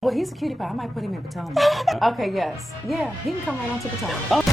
Well, he's a cutie pie. I might put him in Potomac. Okay, yes. Yeah, he can come right on to Potomac.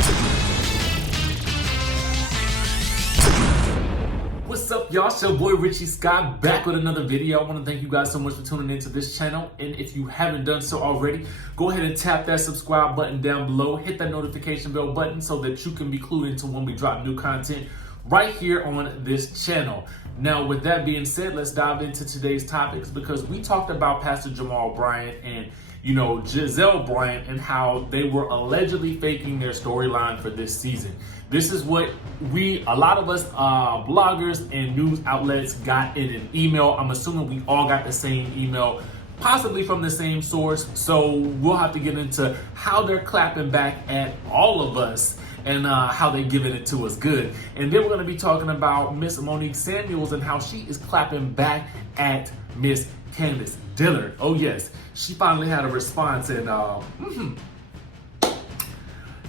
What's up, y'all? It's your boy Richie Scott back with another video. I want to thank you guys so much for tuning into this channel. And if you haven't done so already, go ahead and tap that subscribe button down below. Hit that notification bell button so that you can be clued into when we drop new content right here on this channel. Now, with that being said, let's dive into today's topics because we talked about Pastor Jamal Bryant and, GIZELLE Bryant and how they were allegedly faking their storyline for this season. This is what a lot of us bloggers and news outlets got in an email. I'm assuming we all got the same email, possibly from the same source. So we'll have to get into how they're clapping back at all of us and how they giving it to us good. And then we're going to be talking about Miss Monique Samuels and how she is clapping back at Miss Candiace Dillard. Oh yes, she finally had a response and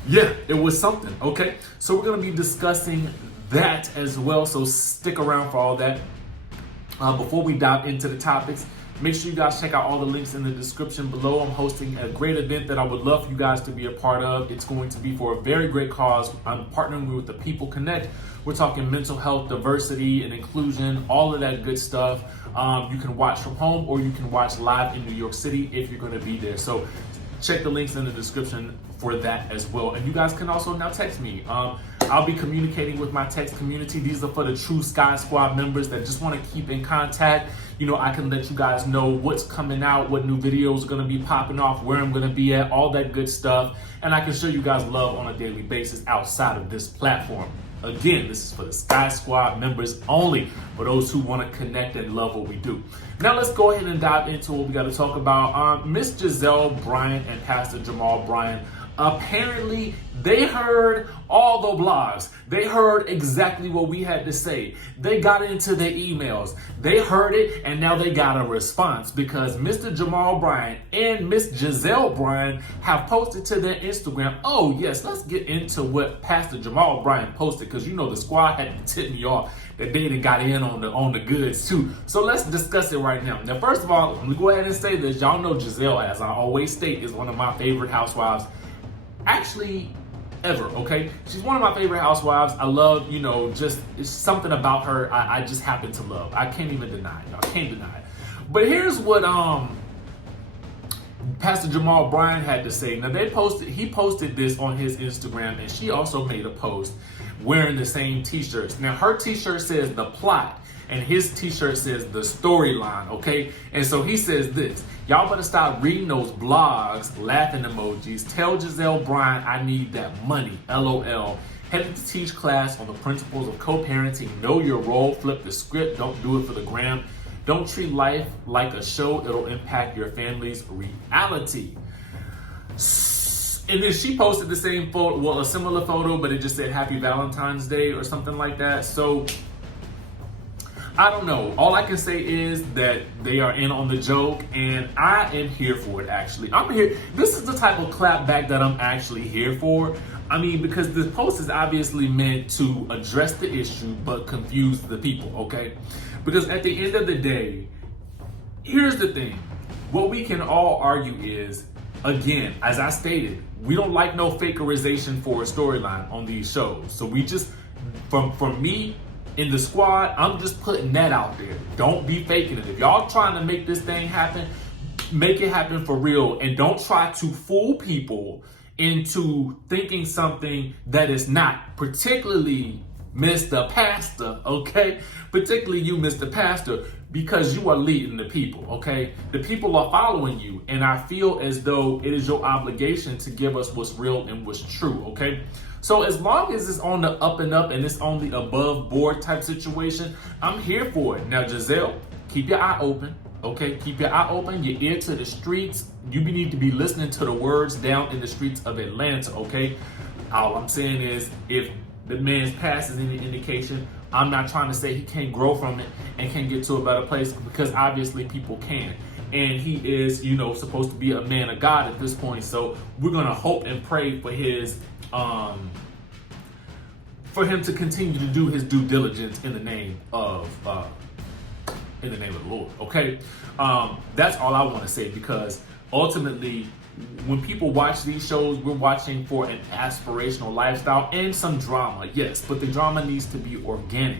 yeah, it was something, okay? So we're going to be discussing that as well, so stick around for all that. Before we dive into the topics, make sure you guys check out all the links in the description below. I'm hosting a great event that I would love for you guys to be a part of. It's going to be for a very great cause. I'm partnering with the People Connect. We're talking mental health, diversity, and inclusion, all of that good stuff. You can watch from home or you can watch live in New York City if you're going to be there. So check the links in the description for that as well. And you guys can also now text me. I'll be communicating with my text community. These are for the true Sky Squad members that just want to keep in contact. I can let you guys know what's coming out, what new videos are going to be popping off, where I'm going to be at, all that good stuff. And I can show you guys love on a daily basis outside of this platform. Again, this is for the Sky Squad members only, for those who want to connect and love what we do. Now let's go ahead and dive into what we got to talk about. Miss GIZELLE Bryant and Pastor Jamal Bryant, apparently they heard all the blogs. They heard exactly what we had to say. They got into the emails. They heard it, and now they got a response because Mr. Jamal Bryant and Miss GIZELLE Bryant have posted to their Instagram. Oh yes, let's get into what Pastor Jamal Bryant posted because the squad had to tip me off that they done got in on the goods too. So let's discuss it right now. Now, first of all, let me go ahead and say this. Y'all know GIZELLE, as I always state, is one of my favorite housewives. Actually, ever, okay? She's one of my favorite housewives. I love, just it's something about her I just happen to love. I can't even deny it. I can't deny it. But here's what Pastor Jamal Bryant had to say. Now he posted this on his Instagram, and she also made a post wearing the same t-shirts. Now her t-shirt says the plot, and his t-shirt says the storyline, okay? And so he says this: y'all better stop reading those blogs, laughing emojis. Tell GIZELLE Bryant I need that money, LOL. Headed to teach class on the principles of co-parenting. Know your role, flip the script, don't do it for the gram. Don't treat life like a show, it'll impact your family's reality. And then she posted the same photo, well, a similar photo, but it just said Happy Valentine's Day or something like that. So I don't know. All I can say is that they are in on the joke, and I am here for it, actually. I'm here. This is the type of clapback that I'm actually here for. I mean, because the post is obviously meant to address the issue, but confuse the people, okay? Because at the end of the day, here's the thing. What we can all argue is, again, as I stated, we don't like no fakerization for a storyline on these shows. So we just, from me, in the squad, I'm just putting that out there. Don't be faking it. If y'all trying to make this thing happen, make it happen for real. And don't try to fool people into thinking something that is not, particularly Mr. Pastor, okay? Particularly you, Mr. Pastor, because you are leading the people, okay? The people are following you, and I feel as though it is your obligation to give us what's real and what's true, okay? So as long as it's on the up and up and it's on the above board type situation, I'm here for it. Now, GIZELLE, keep your eye open, okay? Keep your eye open, your ear to the streets. You need to be listening to the words down in the streets of Atlanta, okay? All I'm saying is, if the man's past is any indication, I'm not trying to say he can't grow from it and can't get to a better place, because obviously people can. And he is, supposed to be a man of God at this point. So we're going to hope and pray for his for him to continue to do his due diligence in the name of the Lord. Okay, that's all I want to say, because ultimately, when people watch these shows, we're watching for an aspirational lifestyle and some drama, yes, but the drama needs to be organic.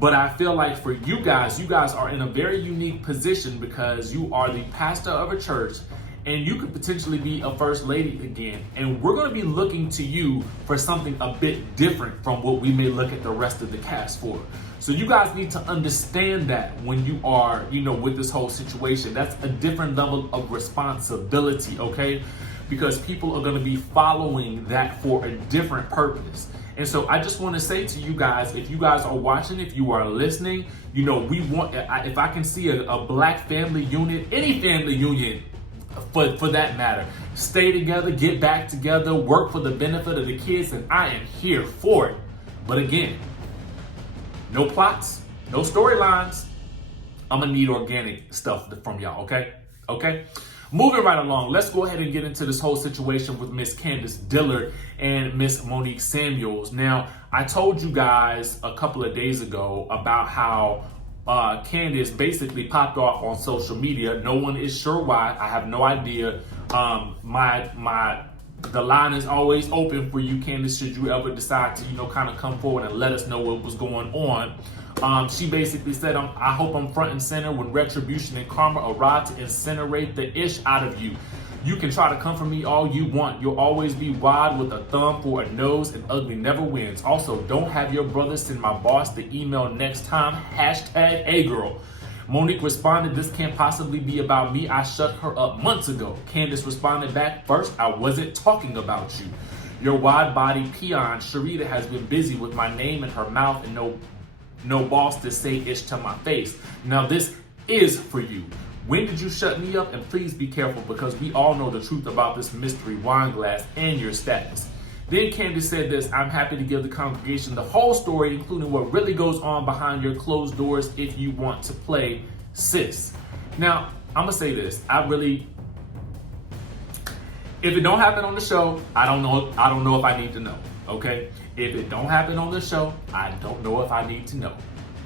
But I feel like for you guys are in a very unique position because you are the pastor of a church and you could potentially be a first lady again. And we're going to be looking to you for something a bit different from what we may look at the rest of the cast for. So you guys need to understand that when you are, with this whole situation, that's a different level of responsibility, okay? Because people are going to be following that for a different purpose. And so I just want to say to you guys, if you guys are watching, if you are listening, we want, if I can see a black family unit, any family union for that matter, stay together, get back together, work for the benefit of the kids, and I am here for it. But again, no plots, no storylines. I'm gonna need organic stuff from y'all, okay? Okay? Moving right along, let's go ahead and get into this whole situation with Miss Candiace Dillard and Miss Monique Samuels. Now, I told you guys a couple of days ago about how Candiace basically popped off on social media. No one is sure why. I have no idea. The line is always open for you, Candiace, should you ever decide to, kind of come forward and let us know what was going on. She basically said, I hope I'm front and center when retribution and karma arrive to incinerate the ish out of you. You can try to come for me all you want. You'll always be wide with a thumb for a nose, and ugly never wins. Also, don't have your brother send my boss the email next time. Hashtag A girl. Monique responded, this can't possibly be about me. I shut her up months ago. Candiace responded back, first, I wasn't talking about you. Your wide-bodied peon, Sharita, has been busy with my name in her mouth and no boss to say ish to my face. Now this is for you. When did you shut me up? And please be careful because we all know the truth about this mystery wine glass and your status. Then Candiace said this, I'm happy to give the congregation the whole story, including what really goes on behind your closed doors if you want to play sis. Now, I'm gonna say this, if it don't happen on the show, I don't know if I need to know, okay? If it don't happen on the show, I don't know if I need to know.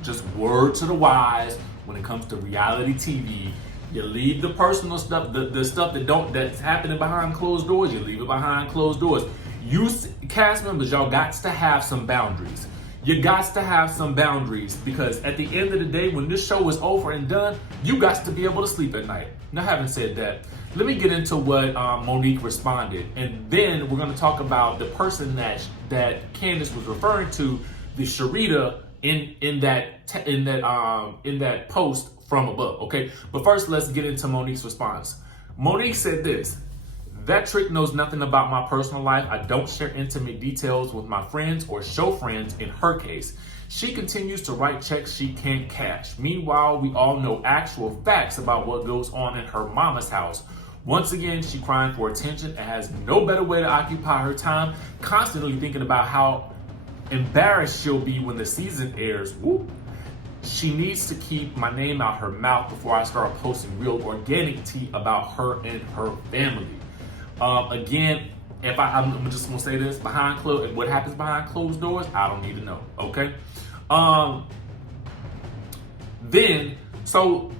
Just word to the wise when it comes to reality TV. You leave the personal stuff, the stuff that's happening behind closed doors, you leave it behind closed doors. You cast members, y'all got to have some boundaries. You got to have some boundaries because at the end of the day, when this show is over and done, you got to be able to sleep at night. Now, having said that, let me get into what Monique responded, and then we're going to talk about the person that Candiace was referring to, the Sharita in that post from above. Okay, but first, let's get into Monique's response. Monique said this. That trick knows nothing about my personal life. I don't share intimate details with my friends or show friends in her case. She continues to write checks she can't cash. Meanwhile, we all know actual facts about what goes on in her mama's house. Once again, she crying for attention and has no better way to occupy her time, constantly thinking about how embarrassed she'll be when the season airs. Whoop. She needs to keep my name out her mouth before I start posting real organic tea about her and her family. Again, I'm just gonna say this, what happens behind closed doors, I don't need to know, okay? So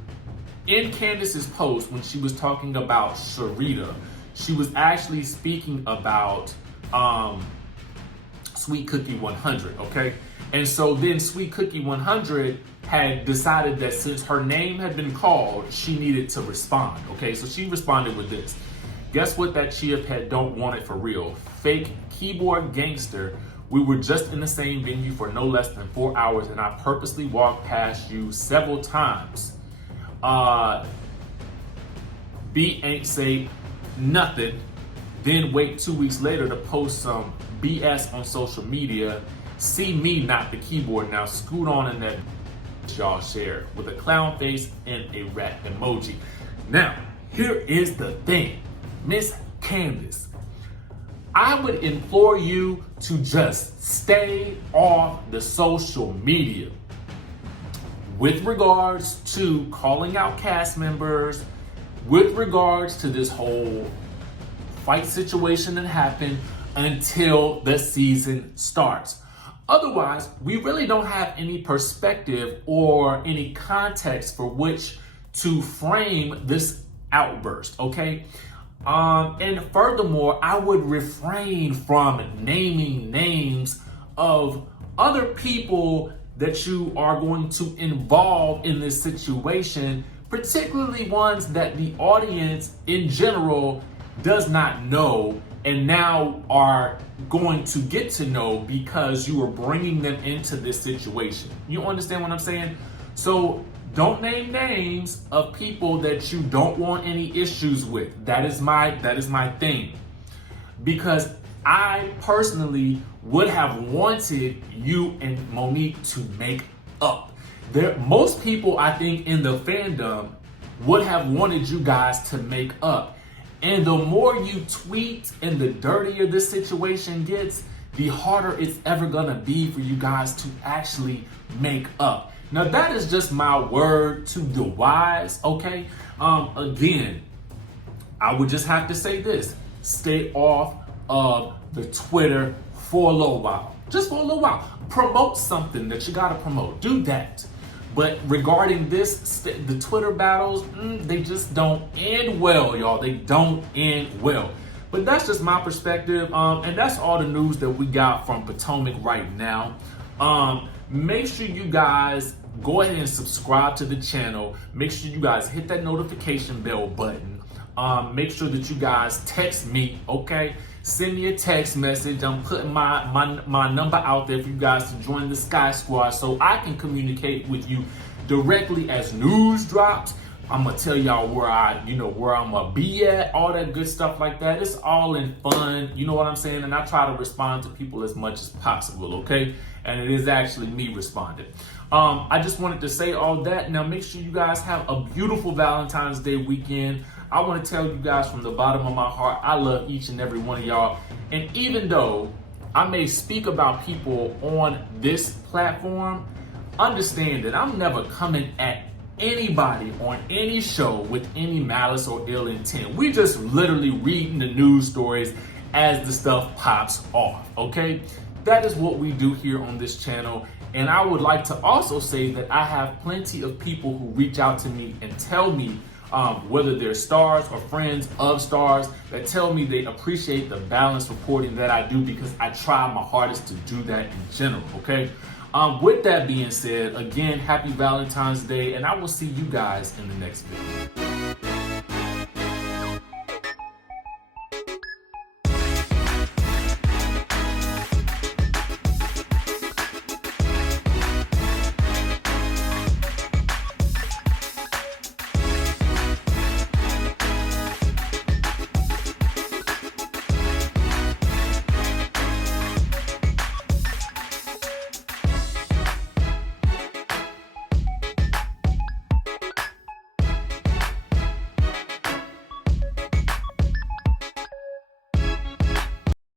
in Candiace's post, when she was talking about Sharita, she was actually speaking about Sweet Cookie 100, okay? And so then Sweet Cookie 100 had decided that since her name had been called, she needed to respond, okay? So she responded with this. Guess what that chia pet don't want it for real? Fake keyboard gangster. We were just in the same venue for no less than 4 hours and I purposely walked past you several times. B ain't say nothing. Then wait 2 weeks later to post some BS on social media. See me, not the keyboard. Now scoot on in that y'all share with a clown face and a rat emoji. Now, here is the thing. Miss Candiace, I would implore you to just stay off the social media with regards to calling out cast members, with regards to this whole fight situation that happened until the season starts. Otherwise, we really don't have any perspective or any context for which to frame this outburst, okay? And furthermore, I would refrain from naming names of other people that you are going to involve in this situation, particularly ones that the audience in general does not know and now are going to get to know because you are bringing them into this situation. You understand what I'm saying? So don't name names of people that you don't want any issues with. That is my thing. Because I personally would have wanted you and Monique to make up. Most people, I think, in the fandom would have wanted you guys to make up. And the more you tweet and the dirtier this situation gets, the harder it's ever gonna be for you guys to actually make up. Now that is just my word to the wise, okay? Again, I would just have to say this: stay off of the Twitter for a little while. Just for a little while. Promote something that you gotta promote. Do that. But regarding this, the Twitter battles, they just don't end well, y'all. They don't end well. But that's just my perspective. And that's all the news that we got from Potomac right now. Make sure you guys go ahead and subscribe to the channel. Make sure you guys hit that notification bell button. Make sure that you guys text me, okay? Send me a text message. I'm putting my number out there for you guys to join the Sky Squad so I can communicate with you directly as news drops. I'm gonna tell y'all where I'm gonna be at, all that good stuff like that. It's all in fun, you know what I'm saying? And I try to respond to people as much as possible, okay? And it is actually me responding. I just wanted to say all that. Now make sure you guys have a beautiful Valentine's Day weekend. I want to tell you guys from the bottom of my heart, I love each and every one of y'all. And even though I may speak about people on this platform, understand that I'm never coming at anybody on any show with any malice or ill intent. We just literally reading the news stories as the stuff pops off, okay? That is what we do here on this channel. And I would like to also say that I have plenty of people who reach out to me and tell me whether they're stars or friends of stars, that tell me they appreciate the balanced reporting that I do because I try my hardest to do that in general, okay? With that being said, again, happy Valentine's Day, and I will see you guys in the next video.